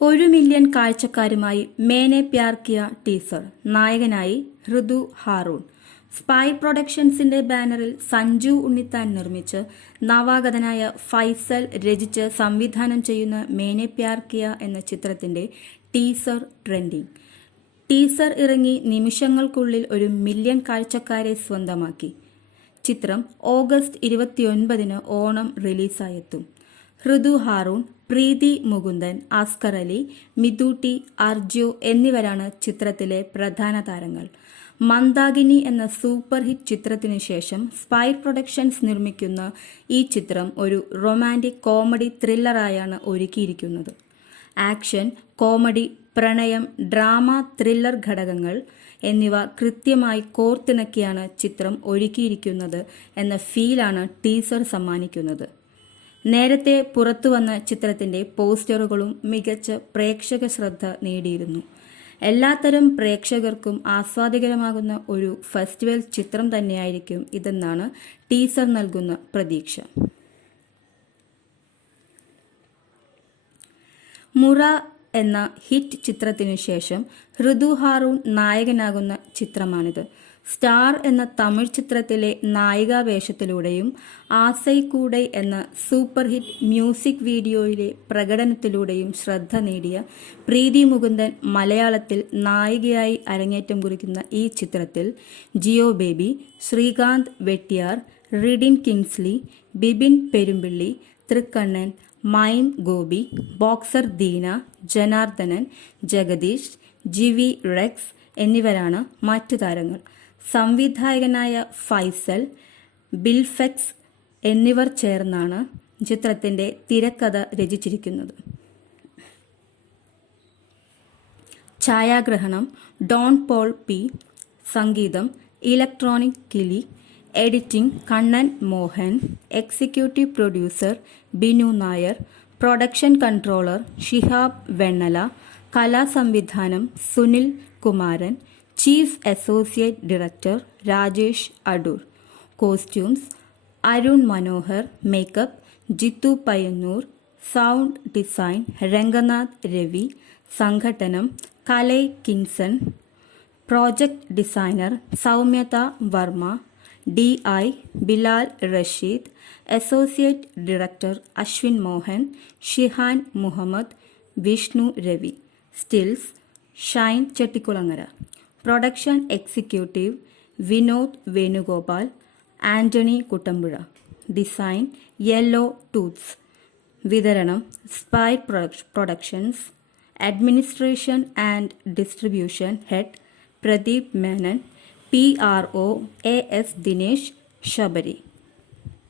ഒരു മില്യൺ കാഴ്ചക്കാരുമായി മേനെ പ്യാർ കിയ ടീസർ നായകനായി ഋതു ഹാറൂൺ. സ്പൈ പ്രൊഡക്ഷൻസിന്റെ ബാനറിൽ സഞ്ജു ഉണ്ണിത്താൻ നിർമ്മിച്ച് നവാഗതനായ ഫൈസൽ രചിച്ച് സംവിധാനം ചെയ്യുന്ന മേനെ പ്യാർ കിയ എന്ന ചിത്രത്തിന്റെ ടീസർ ട്രെൻഡിംഗ് ടീസർ ഇറങ്ങി നിമിഷങ്ങൾക്കുള്ളിൽ ഒരു മില്യൺ കാഴ്ചക്കാരെ സ്വന്തമാക്കി. ചിത്രം ഓഗസ്റ്റ് ഇരുപത്തിയൊൻപതിന് ഓണം റിലീസായെത്തും. ഋതു ഹാറൂൺ പ്രീതി മുകുന്ദൻ ആസ്കർ അലി മിതൂട്ടി അർജു എന്നിവരാണ് ചിത്രത്തിലെ പ്രധാന താരങ്ങൾ. മന്ദാകിനി എന്ന സൂപ്പർ ഹിറ്റ് ചിത്രത്തിനു ശേഷം സ്പൈ പ്രൊഡക്ഷൻസ് നിർമ്മിക്കുന്ന ഈ ചിത്രം ഒരു റൊമാന്റിക് കോമഡി ത്രില്ലറായാണ് ഒരുക്കിയിരിക്കുന്നത്. ആക്ഷൻ കോമഡി പ്രണയം ഡ്രാമ ത്രില്ലർ ഘടകങ്ങൾ എന്നിവ കൃത്യമായി കോർത്തിണക്കിയാണ് ചിത്രം ഒരുക്കിയിരിക്കുന്നത് എന്ന ഫീലാണ് ടീസർ സമ്മാനിക്കുന്നത്. നേരത്തെ പുറത്തുവന്ന ചിത്രത്തിന്റെ പോസ്റ്ററുകളും മികച്ച പ്രേക്ഷക ശ്രദ്ധ നേടിയിരുന്നു. എല്ലാത്തരം പ്രേക്ഷകർക്കും ആസ്വാദികരമാകുന്ന ഒരു ഫെസ്റ്റിവൽ ചിത്രം തന്നെയായിരിക്കും ഇതെന്നാണ് ടീസർ നൽകുന്ന പ്രതീക്ഷ. മുറ എന്ന ഹിറ്റ് ചിത്രത്തിനു ശേഷം ഋതു ഹാറൂൺ നായകനാകുന്ന ചിത്രമാണിത്. സ്റ്റാർ എന്ന തമിഴ് ചിത്രത്തിലെ നായികാ വേഷത്തിലൂടെയും ആസൈ കൂടെ എന്ന സൂപ്പർ ഹിറ്റ് മ്യൂസിക് വീഡിയോയിലെ പ്രകടനത്തിലൂടെയും ശ്രദ്ധ നേടിയ പ്രീതി മുകുന്ദൻ മലയാളത്തിൽ നായികയായി അരങ്ങേറ്റം കുറിക്കുന്ന ഈ ചിത്രത്തിൽ ജിയോ ബേബി ശ്രീകാന്ത് വെട്ടിയാർ റിഡിൻ കിങ്സ്ലി ബിബിൻ പെരുമ്പിള്ളി തൃക്കണ്ണൻ മൈം ഗോപി ബോക്സർ ദീന ജനാർദ്ദനൻ ജഗദീഷ് ജിവി റെക്സ് എന്നിവരാണ് മറ്റു താരങ്ങൾ. സംവിധായകനായ ഫൈസൽ ബിൽഫെക്സ് എന്നിവർ ചേർന്നാണ് ചിത്രത്തിന്റെ തിരക്കഥ രചിച്ചിരിക്കുന്നത്. ഛായാഗ്രഹണം ഡോൺ പോൾ പി സംഗീതം electronic Kili editing Kannan Mohan executive producer Binu Nair production controller Shihab Vennala കലാസംവിധാനം Sunil Kumaran chief associate director Rajesh Adoor. Costumes Arun Manohar makeup Jithu Payyanur sound design Ranganath Ravi സംഘട്ടനം Kalai Kingson project designer Soumyatha Varma D I Bilal Rasheed associate director Ashwin Mohan Shihan Muhammad Vishnu Ravi. Stills Shine Chettikulangara. production executive Vinod Venugopal Antony Kuttampuzha design yellow tooths വിതരണം spy productions administration and distribution head Pradeep Menon P R O A S Dinesh Sabari